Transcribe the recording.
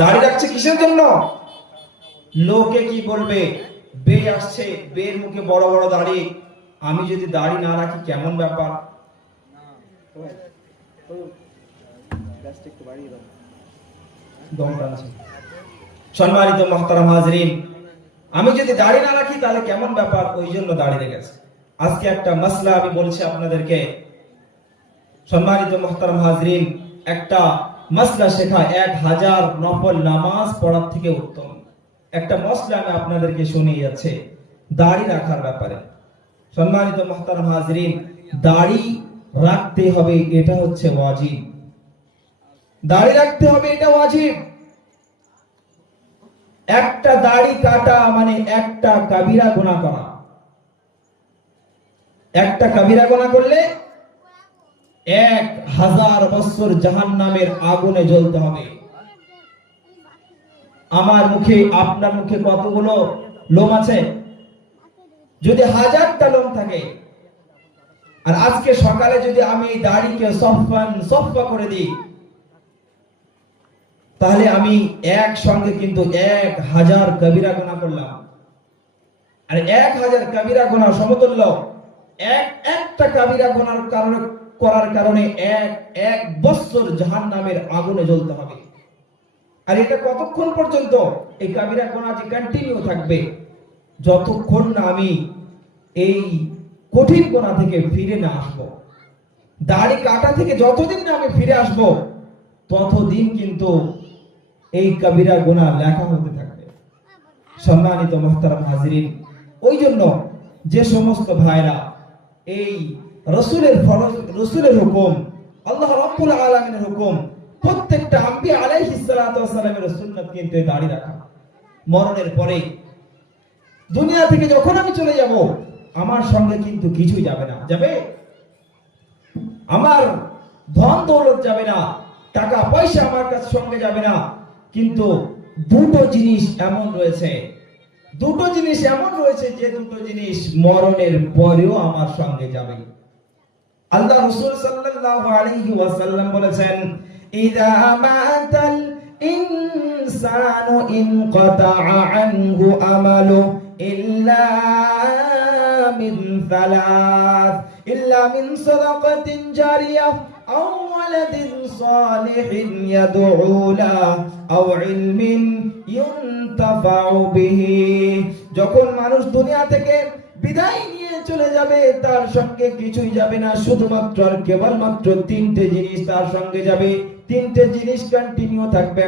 দাড়ি রাখছে কিসের জন্য? লোকে কি বলবে, বে আসছে, বের মুখে বড় বড় দাড়ি, আমি যদি দাড়ি না রাখি কেমন ব্যাপার। সম্মানিত মুহতারাম হাজরিন, আমি যদি দাড়ি না রাখি তাহলে কেমন ব্যাপার, ওই জন্য দাড়ি রেখেছে। আজকে একটা মাসলা আমি বলছি আপনাদেরকে। সম্মানিত মুহতারাম হাজরিন, একটা মাসলা শেখা 1000 নফল নামাজ পড়ার থেকে উত্তম। একটা মাসলা আমি আপনাদেরকে শুনিয়ে যাচ্ছে দাড়ি রাখার ব্যাপারে। সম্মানিত মুহতারাম হাজরিন, দাড়ি রাখতে হবে, এটা হচ্ছে ওয়াজিব। দাড়ি রাখতে হবে, এটা ওয়াজিব। একটা দাড়ি কাটা মানে একটা কাবিরা গুনাহ করা। একটা কাবিরা গুনাহ করলে 1000 বছর জাহান্নামের আগুনে জ্বলতে হবে। আমার মুখে আপনার মুখে কতগুলো লোম আছে? যদি 1000টা লোম থাকে, আর আজকে সকালে যদি আমি এই দাড়িকে সফা করে দিই, তাহলে আমি একসঙ্গে কিন্তু 1000 কবিরা গুনাহ করলাম। আর 1000 কবিরা গুনাহ সমতুল্য একটা কবিরা গুনাহ করার কারণে এক বছর জাহান্নামের আগুনে জ্বলতে হবে। আর এটা কতক্ষণ পর্যন্ত? এই কবিরা গুনাহ যে কন্টিনিউ থাকবে যতক্ষণ না আমি এই কঠিন গুনাহ থেকে ফিরে না আসবো। দাড়ি কাটা থেকে যতদিন না আমি ফিরে আসবো, ততদিন কিন্তু এই কবিরা গুনাহ লেখা হতে থাকবে। সম্মানিত মুহতারাম হাজিরিন, ওই জন্য যে সমস্ত ভাইরা এই রাসূলের ফরজ, রাসূলের হুকুম, আল্লাহ রাব্বুল আলামিনের হুকুম, প্রত্যেকটা আম্বিয়া আলাইহিস সালাতু ওয়াস সালামের সুন্নাত কিন্তু দাড়ি রাখা। মরণের পরে দুনিয়া থেকে যখন আমি চলে যাব, আমার সঙ্গে কিন্তু কিছুই যাবে না। যাবে আমার ধন দৌলত যাবে না, টাকা পয়সা আমার কাছে সঙ্গে যাবে না, কিন্তু দুটো জিনিস এমন রয়েছে, যে দুটো জিনিস মরণের পরেও আমার সঙ্গে যাবে। আল্লাহ রাসূল সাল্লাল্লাহু আলাইহি ওয়াসাল্লাম বলেছেন, ইযা মাতাল ইনসানু ইনকাতাআ আনহু আমালু ইল্লা মিন সালাস, ইল্লা মিন সাদাকাতিন জারিয়াহ আও ওয়ালাদিন সালিহিন ইয়াদউ লাহু আও ইলমিন ইউনতাফাউ বিহি। যখন মানুষ দুনিয়া থেকে বিদায় নিয়ে চলে যাবে, তার সঙ্গে কিছুই যাবে না, শুধুমাত্র আর কেবলমাত্র তিনটে জিনিস তার সঙ্গে যাবে। তিনটে জিনিস কন্টিনিউ থাকবে।